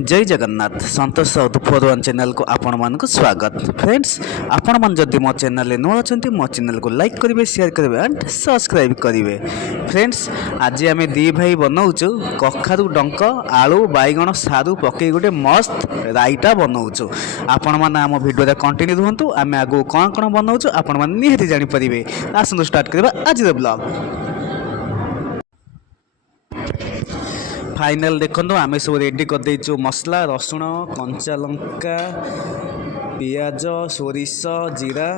जय जगन्नाथ संतोष south 41 channel को आपण मान को स्वागत। फ्रेंड्स आपण मान जदि मो चैनल नुआ अच्छा मो चैनल को लाइक करेंगे, शेयर करेंगे एंड सब्सक्राइब करेंगे। फ्रेंड्स आज आम दी भाई बनाऊँ कखारू डंक आलू बैगण सारू पकई गोटे मस्त राईटा बनाऊँ। आपण मैंने आम भिडियो कंटिन्यू रुहतु। आम आगू कौन कौन बनाऊँ आपण मैंने निहाती जानीपारे। आसतु स्टार्ट करवा आज ब्लॉग। फाइनल देखो आम सब रेडी कर देचु मसला रसुण कंचा लंका पियाज सोरिष जीरा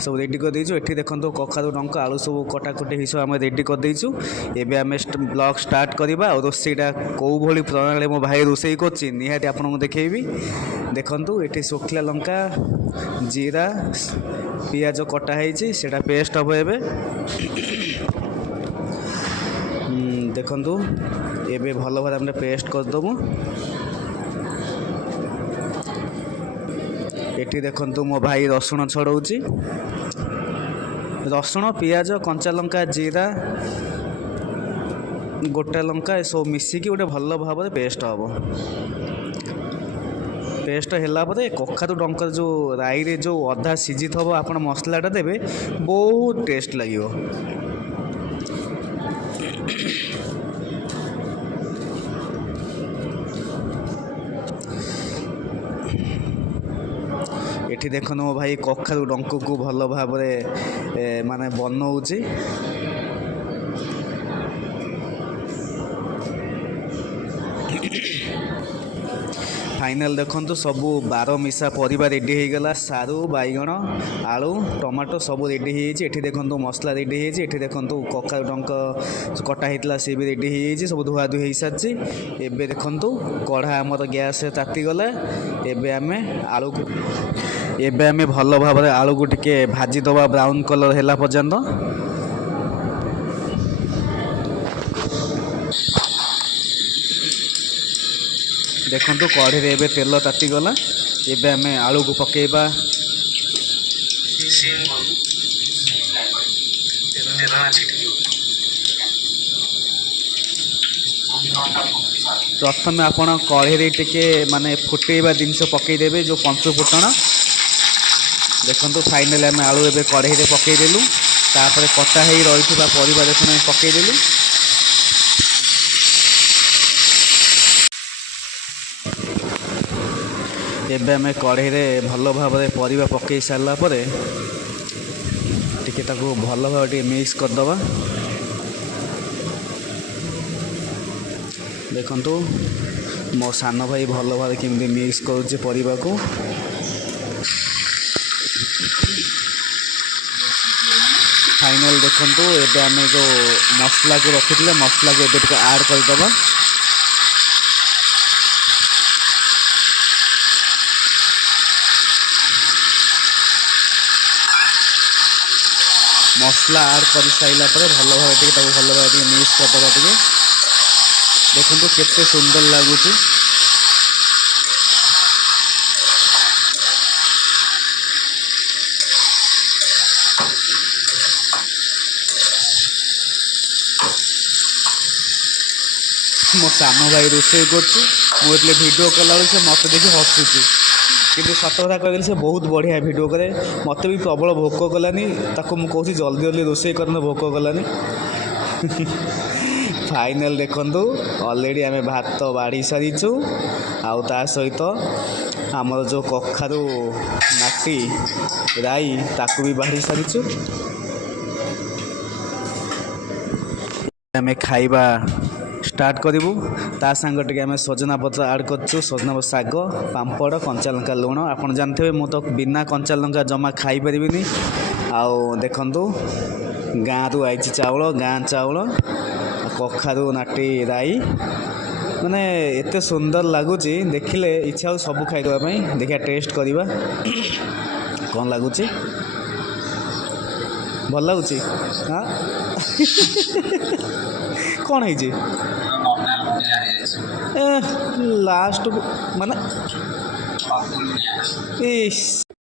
सब रेडी कर देचु। एठी देखो कखारू डंक आलू सब कटाकटी सब आम रेडी कर देचु। एबे आम ब्लॉग स्टार्ट करवा। और रोसईटा कौ भली प्रणाली मो भाई रोसई कर निहाती आपको देखी। देखु ये शुखला लंका जीरा पियाज कटाई से पेस्ट हम एबे देखु एबे भल भाव आम पेस्ट करदेबू। ये देखु मो भाई रसुण छड़ाऊँ। रसुण पियाज कंचा लंका जीरा गोटा लंका सब मिसिकी गोटे भल भाव पेस्ट हम। पेस्ट है कखारू डंक जो राई जो अधा सीझी थब आप मसलाटा देवे बहुत टेस्ट लगे। ये देखो मो भाई कखारू डंक को भल भाव माने बनाऊँ। फाइनल देखो सबू 12 मिसा परिबा रेडी हो गला। सारू बैगण आलू टमाटो सब रेडी हो। देखो मसला रेडी हो। देखो कखारू डंक कटा होता सी भी रेडी हो सब धुआ धुई हो सारी। एबे देखो कढ़ा आमर गैस तातीगला। एबे आम आलू एबे आम भल भाव आलू को टिके भाजीदबा ब्राउन कलर है पर्यंत। देखो कढ़ी रे एबे तेल तातीगला। एबे आम आलू को पकेबा। प्रथम आपण कढ़ी रे टिके माने फुटेबा जिनस पकईदेवे जो पंचु फुटण। देखो फाइनल आम आलू एबे कढ़ी रे पकईदेलु। तापर कटा हो रही परिबा देखो पकईदेलु। एबे आम कढ़ी रे भल भाव परिबा पकई सारा परे टिके ताको भल भाव टिके मिक्स करदबा। देखंतु मो सान भाई भल भाव केमती मिक्स करुचे परिबा को। फाइनल देखंतु एबे आम जो मसला को रखिथिले मसला को एबे टिके ऐड करदबा। मसला ऐड कर साइला पर भल भाव टिके भल भाव टिके मिक्स करदबा। टिके देखो केते सुंदर लगुच। मो सान भाई रोसे कर वीडियो कला से मत देखी हसुची कि सत कथा कह से बहुत बढ़िया वीडियो करे। मत भी प्रबल भोक कलानी ताको मु कहूँ जल्दी जल्दी रोसे करना भोक कलानी। फाइनल देखु ऑलरेडी आम भात बाढ़ी सारीचु। आउ ता सहित आमर जो कखारू नाटी राई ताकू भी बाढ़ी सारीचु। आम खाइबा स्टार्ट करूँ। ता सांग टे आम सजना पत्र ऐड करछु। सजना शाग पांपड़ कंचा लंका लुण। आप जानते मु तो बिना कंचा लंका जमा खाई पारिबिनी। आउ देखंतु गाँ रु आई चाउल गाँ चाउल कखारू नाटी राई माने एते सुंदर लगुच। देखिले इच्छा हो सब खाईदेवाई। देखिए टेस्ट करवा कौन लगुच। भल लगुच। हाँ कौन है लास्ट माने